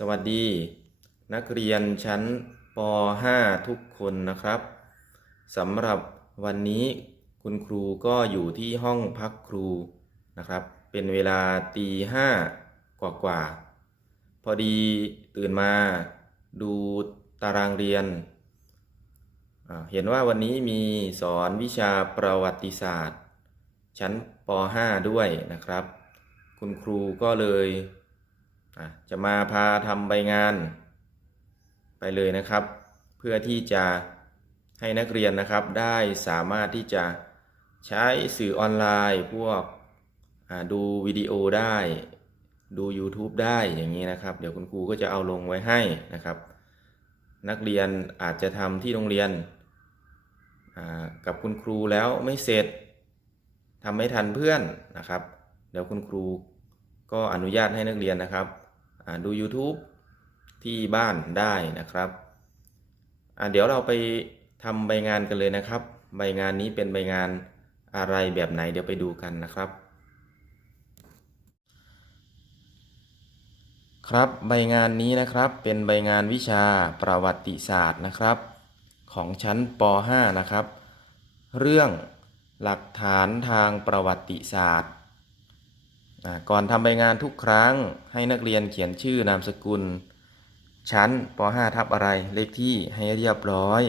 สวัสดี นักเรียนชั้นป .5 ทุกคนนะครับสำหรับวันนี้คุณครูก็อยู่ที่ห้องพักครูนะครับ เป็นเวลาตีห้ากว่ากว่าๆพอดีตื่นมาดูตารางเรียน เห็นว่าวันนี้มีสอนวิชาประวัติศาสตร์ ชั้นป .5 ด้วยนะครับ คุณครูก็เลย จะมาพาทำใบงาน ไปเลยนะครับ เพื่อที่จะให้นักเรียนนะครับได้สามารถที่จะใช้สื่อออนไลน์พวกดูวิดีโอได้ดู YouTube ได้อย่างนี้นะครับ เดี๋ยวคุณครูก็จะเอาลงไว้ให้นะครับ นักเรียนอาจจะทำที่โรงเรียนกับคุณครูแล้วไม่เสร็จทำไม่ทันเพื่อนนะครับ เดี๋ยวคุณครูก็อนุญาตให้นักเรียนนะครับ ดู YouTube ที่บ้านได้นะครับเดี๋ยวเราไปทำใบงานกันเลยนะครับ ใบงานนี้เป็นใบงานอะไรแบบไหนเดี๋ยวไปดูกันนะครับ ครับใบงานนี้นะครับเป็นใบงานวิชาประวัติศาสตร์นะครับ ของชั้นป .5 นะครับ เรื่องหลักฐานทางประวัติศาสตร์ ก่อนทำใบงานทุกครั้งให้นักเรียนเขียนชื่อนามสกุล ชั้นป .5 ทับอะไรเลขที่ให้เรียบร้อย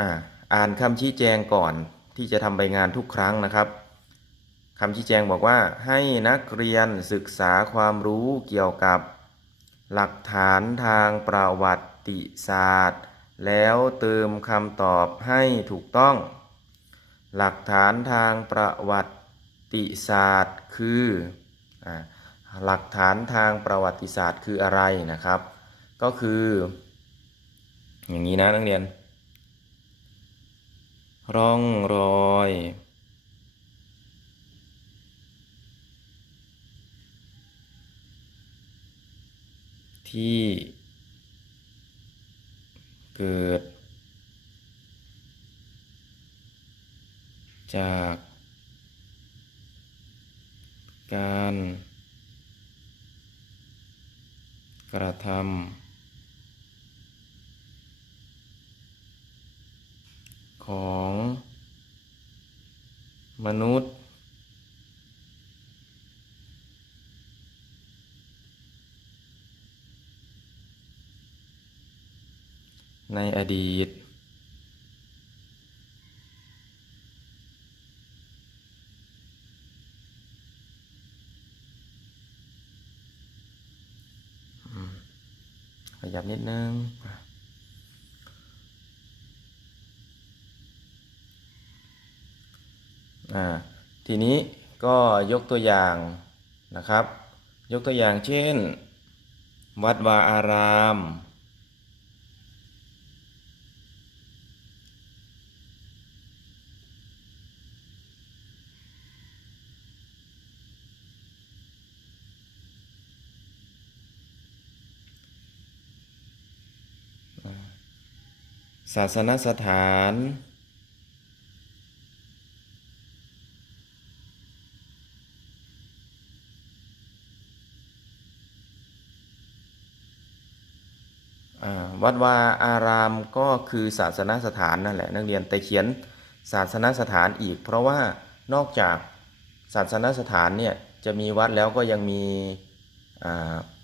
อ่าอ่านคำชี้แจงก่อนที่จะทำใบงานทุกครั้งนะครับคำชี้แจงบอกว่าให้นักเรียนศึกษาความรู้เกี่ยวกับ หลักฐานทางประวัติศาสตร์ แล้วเติมคำตอบให้ถูกต้อง หลักฐานทางประวัติ ติศาสตร์คืออหลักฐานทางประวัติศาสตร์คืออะไรนะครับ ก็คือ อย่างนี้นะนักเรียน ร่องรอย ที่เกิดจาก การกระทำของมนุษย์ ในอดีต ขยับนิดนึง อ่าทีนี้ก็ยกตัวอย่างนะครับ ยกตัวอย่างเช่น วัดวาอาราม ศาสนสถาน วัดวาอารามก็คือศาสนสถานนั่นแหละนักเรียนแต่เขียนศาสนสถานอีก เพราะว่านอกจากศาสนสถานเนี่ยจะมีวัดแล้วก็ยังมี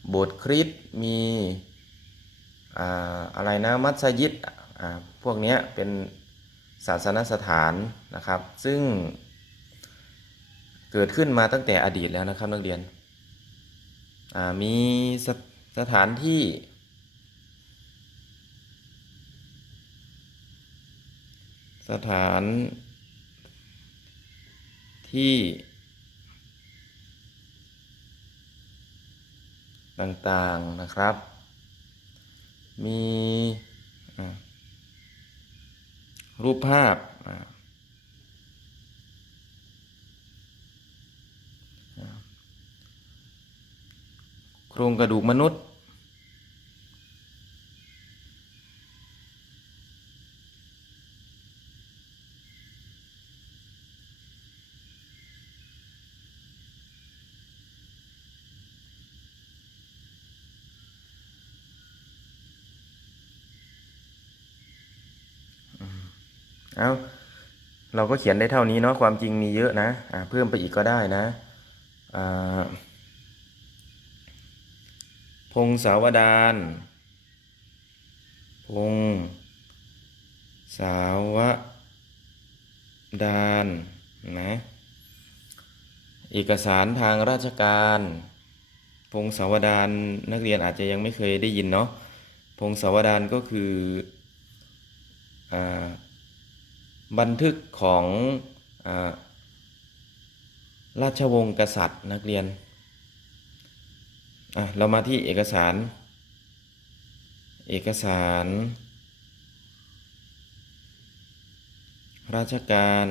โบสถ์คริสต์มีอะไรนะมัสยิดพวกนี้เป็นศาสนสถานนะครับ ซึ่งเกิดขึ้นมาตั้งแต่อดีตแล้วนะครับนักเรียนมีสถานที่ สถานที่ต่างๆนะครับ มีรูปภาพ โครงกระดูกมนุษย์ เอาเราก็เขียนได้เท่านี้เนาะความจริงมีเยอะนะอ่าเพิ่มไปอีกก็ได้นะพงศาวดารพง สาวดารนะเอกสารทางราชการ พงศาวดารนักเรียนอาจจะยังไม่เคยได้ยินเนาะพงศาวดารก็คืออา บันทึกของอราชวงศ์กษัตริย์นักเรียน เรามาที่เอกสาร เอกสาร ราชการ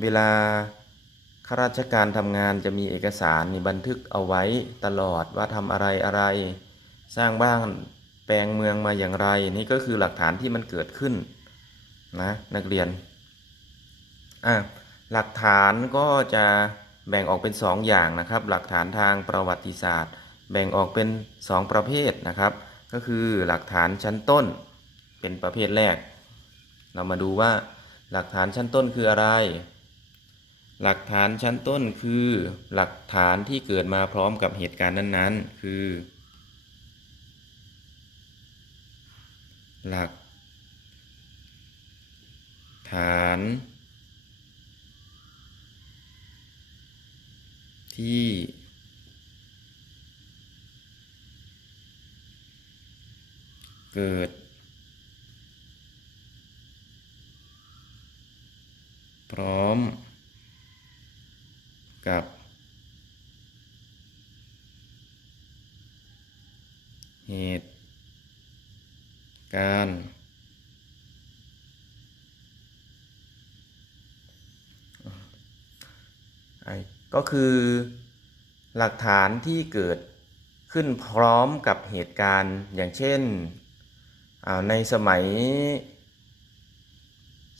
เวลา ข้าราชการทำงานจะมีเอกสารนี่บันทึกเอาไว้ตลอดว่าทำอะไรอะไร สร้างบ้านแปลงเมืองมาอย่างไร นี่ก็คือหลักฐานที่มันเกิดขึ้นนะนักเรียนอะหลักฐานก็จะแบ่งออกเป็นสองอย่างนะครับ หลักฐานทางประวัติศาสตร์ แบ่งออกเป็นสองประเภทนะครับ ก็คือหลักฐานชั้นต้นเป็นประเภทแรก เรามาดูว่าหลักฐานชั้นต้นคืออะไร หลักฐานชั้นต้นคือหลักฐานที่เกิดมาพร้อมกับเหตุการณ์นั้นๆ คือ หลัก ฐาน ที่ เกิด พร้อม กับเหตุการณ์ก็คือหลักฐานที่เกิดขึ้นพร้อมกับเหตุการณ์อย่างเช่น ในสมัย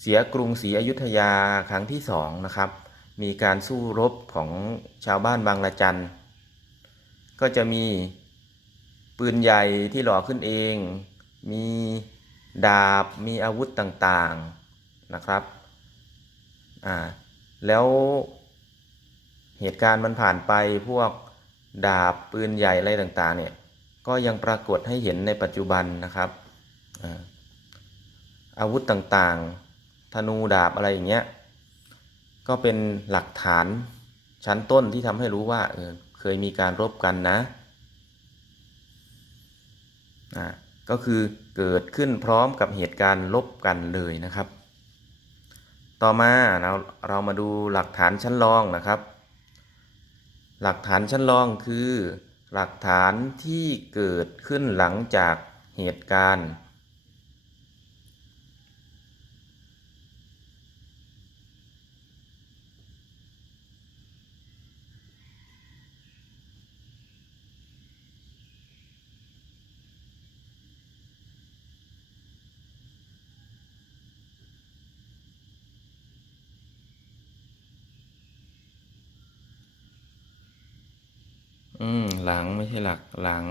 เสียกรุงศรีอยุธยาครั้งที่สองนะครับ มีการสู้รบของชาวบ้านบางละจัน ก็จะมีปืนใหญ่ที่หล่อขึ้นเอง มีดาบ มีอาวุธต่างๆนะครับอ่าแล้วเหตุการณ์มันผ่านไปพวกดาบปืนใหญ่อะไรต่างๆเนี่ยก็ยังปรากฏให้เห็นในปัจจุบันนะครับอาวุธต่างๆ ธนูดาบอะไรอย่างเงี้ย ก็เป็นหลักฐานชั้นต้นที่ทำให้รู้ว่าเออเคยมีการรบกันนะก็คือเกิดขึ้นพร้อมกับเหตุการณ์ลบกันเลยนะครับ ต่อมาเราเรามาดูหลักฐานชั้นรองนะครับ หลักฐานชั้นรองคือ หลักฐานที่เกิดขึ้นหลังจากเหตุการณ์ อืม หลังไม่ใช่หลักหลัง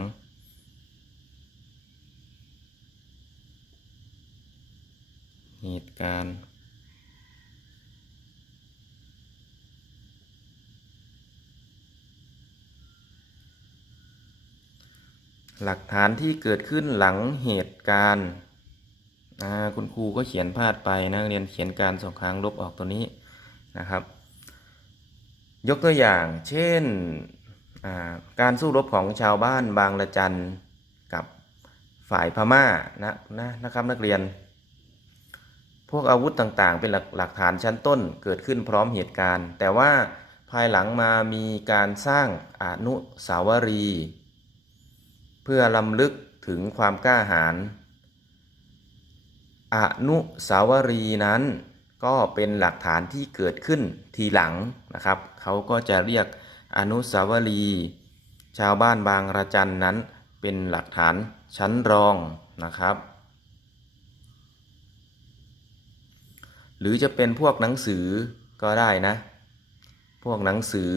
เหตุการณ์หลักฐานที่เกิดขึ้นหลังเหตุการณ์คุณครูก็เขียนพลาดไปนักเรียนเขียนการสองครั้งลบออกตัวนี้นะครับ ยกตัวอย่าง เช่น การสู้รบของชาวบ้านบางละจันกับฝ่ายพม่านะนะนะครับนักเรียน พวกอาวุธต่างๆ เป็นหลักหลักฐานชั้นต้นเกิดขึ้นพร้อมเหตุการณ์ แต่ว่าภายหลังมามีการสร้างอนุสาวรีย์เพื่อลำลึกถึงความกล้าหาญอนุสาวรีย์นั้นก็เป็นหลักฐานที่เกิดขึ้นทีหลังนะครับ เขาก็จะเรียก อนุสาวรีย์ชาวบ้านบางระจันนั้นเป็นหลักฐานชั้นรองนะครับ หรือจะเป็นพวกหนังสือก็ได้นะ พวกหนังสือ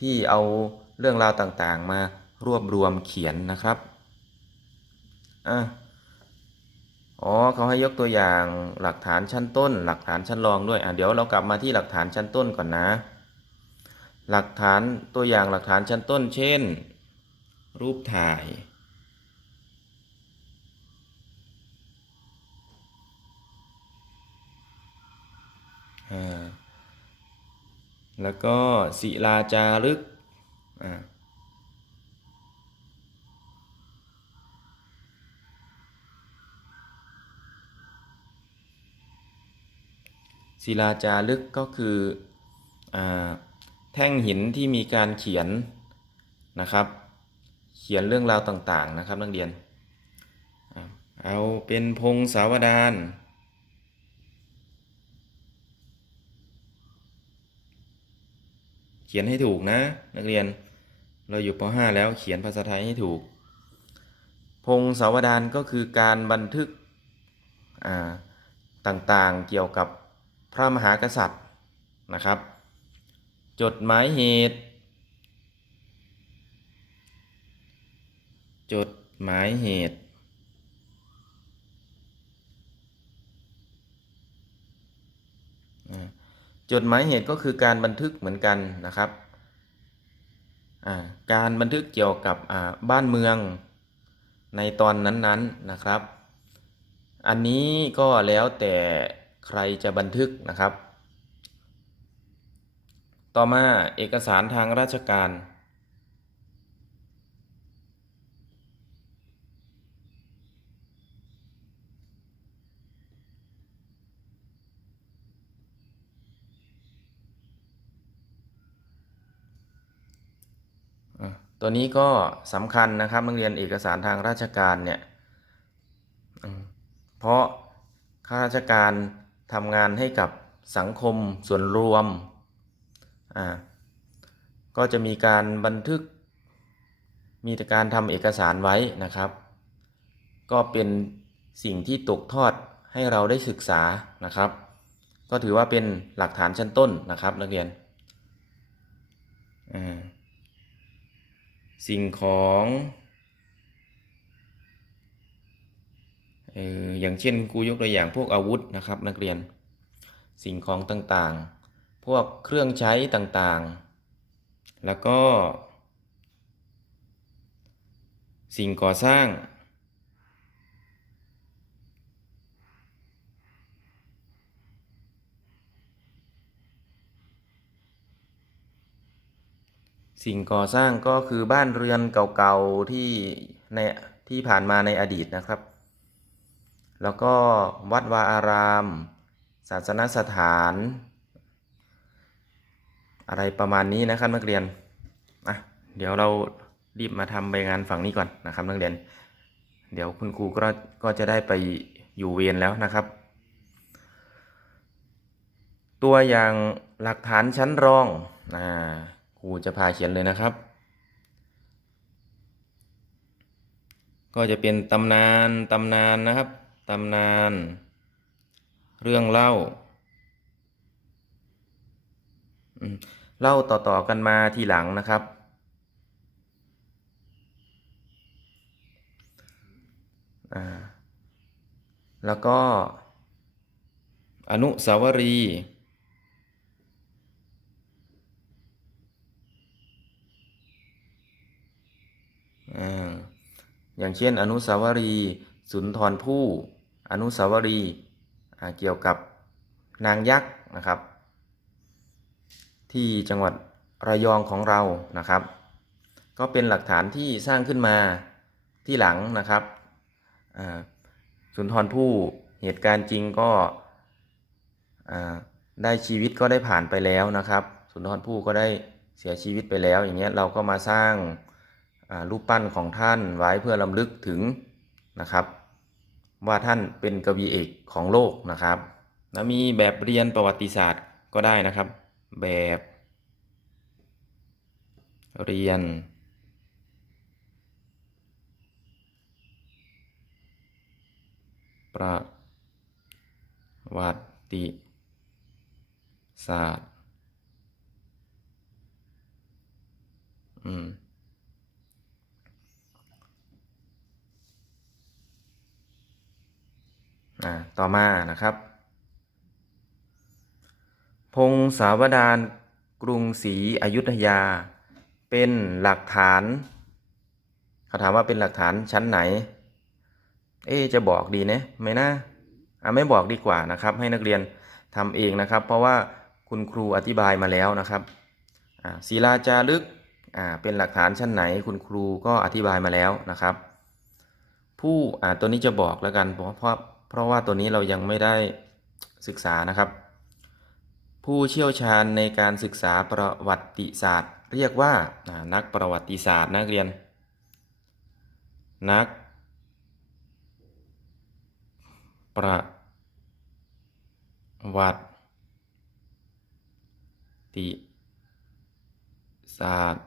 ที่เอาเรื่องราวต่างๆมารวบรวมเขียนนะครับอะอ๋อเขาให้ยกตัวอย่างหลักฐานชั้นต้น หลักฐานชั้นรองด้วยอะเดี๋ยวเรากลับมาที่หลักฐานชั้นต้นก่อนนะ หลักฐานตัวอย่างหลักฐานชั้นต้น เช่น รูปถ่าย แล้วก็ศิลาจารึก ศิลาจารึกก็คืออ แท่งหินที่มีการเขียนนะครับ เขียนเรื่องราวต่างๆนะครับนักเรียน เอาเป็นพงศาวดารเขียนให้ถูกนะ นักเรียนเราอยู่ป .5 แล้วเขียนภาษาไทยให้ถูก พงศาวดารก็คือการบันทึกต่างๆเกี่ยวกับพระมหากษัตริย์นะครับ จดหมายเหตุ จดหมายเหตุ จดหมายเหตุก็คือการบันทึกเหมือนกันนะครับ การบันทึกเกี่ยวกับบ้านเมืองในตอนนั้นๆนะครับ อันนี้ก็แล้วแต่ใครจะบันทึกนะครับ ต่อมาเอกสารทางราชการ ตัวนี้ก็สำคัญนะครับนักเรียนเอกสารทางราชการเนี่ย เพราะข้าราชการทำงานให้กับสังคมส่วนรวม อ่าก็จะมีการบันทึก มีการทำเอกสารไว้นะครับ ก็เป็นสิ่งที่ตกทอดให้เราได้ศึกษานะครับ ก็ถือว่าเป็นหลักฐานชั้นต้นนะครับนักเรียนสิ่งของอออย่างเช่นครูยกตัวอย่างพวกอาวุธนะครับ นักเรียนสิ่งของต่างๆ พวกเครื่องใช้ต่างๆ แล้วก็ สิ่งก่อสร้าง สิ่งก่อสร้างก็คือบ้านเรือนเก่าๆที่ในที่ผ่านมาในอดีตนะครับ แล้วก็วัดวาอาราม ศาสนสถาน อะไรประมาณนี้นะครับนักเรียนอะเดี๋ยวเรารีบมาทำใบงานฝั่งนี้ก่อนนะครับ นักเรียน เดี๋ยวคุณครูก็ก็จะได้ไปอยู่เวรแล้วนะครับ ตัวอย่างหลักฐานชั้นรองอ่าครูจะพาเขียนเลยนะครับ ก็จะเป็นตำนานตำนานนะครับตำนาน เรื่องเล่า เล่าต่อๆกันมาทีหลังนะครับ แล้วก็อนุสาวรีย์อย่างเช่น อนุสาวรีย์สุนทรภู่อนุสาวรีย์เกี่ยวกับนางยักษ์นะครับ ที่จังหวัดระยองของเรานะครับ ก็เป็นหลักฐานที่สร้างขึ้นมาที่หลังนะครับสุนทรภู่เหตุการณ์จริงก็ได้ชีวิตก็ได้ผ่านไปแล้วนะครับ สุนทรภู่ก็ได้เสียชีวิตไปแล้ว อย่างเงี้ยเราก็มาสร้างรูปปั้นของท่านไว้เพื่อลำลึกถึงนะครับ ว่าท่านเป็นกวีเอกของโลกนะครับแล้วมีแบบเรียนประวัติศาสตร์ก็ได้นะครับ แบบ เรียน ประวัติศาสตร์อืมต่อมานะครับ พงศาวดารกรุงศรีอยุธยา เป็นหลักฐานเขาถามว่าเป็นหลักฐานชั้นไหน เอ๊จะบอกดีนะไม่นะอะไม่บอกดีกว่านะครับ ให้นักเรียนทำเองนะครับ เพราะว่าคุณครูอธิบายมาแล้วนะครับศิลาจารึกเป็นหลักฐานชั้นไหน คุณครูก็อธิบายมาแล้วนะครับ ผู้ตัวนี้จะบอกแล้วกันเพราะเพราะเพราะว่าตัวนี้เรายังไม่ได้ศึกษานะครับ ผู้เชี่ยวชาญในการศึกษาประวัติศาสตร์ เรียกว่านักประวัติศาสตร์นักเรียน นัก ประวัติศาสตร์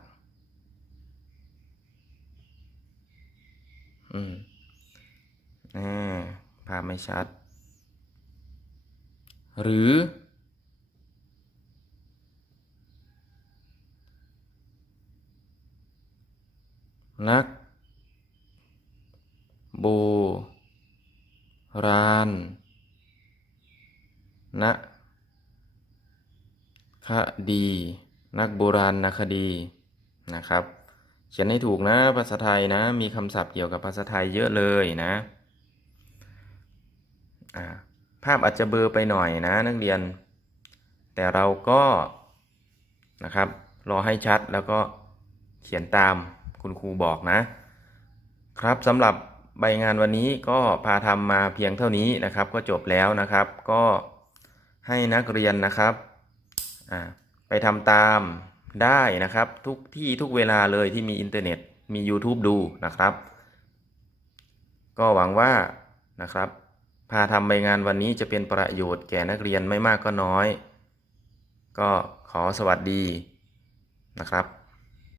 อืมอ่าภาพไม่ชัด หรือ นัก โบราณนะคดี นักโบราณนคดีนะครับเขียนให้ถูกนะภาษาไทยนะ มีคำศัพท์เกี่ยวกับภาษาไทยเยอะเลยนะภาพอาจจะเบลอไปหน่อยนะ นักเรียน แต่เราก็นะครับ รอให้ชัดแล้วก็เขียนตาม คุณครูบอกนะครับสำหรับใบงานวันนี้ก็พาทำมาเพียงเท่านี้นะครับ ก็จบแล้วนะครับ ก็ให้นักเรียนนะครับไปทำตามได้นะครับ ทุกที่ทุกเวลาเลยที่มีอินเทอร์เน็ตมี YouTube ดูนะครับ ก็หวังว่านะครับ พาทำใบงานวันนี้จะเป็นประโยชน์แก่นักเรียนไม่มากก็น้อย ก็ขอสวัสดีนะครับ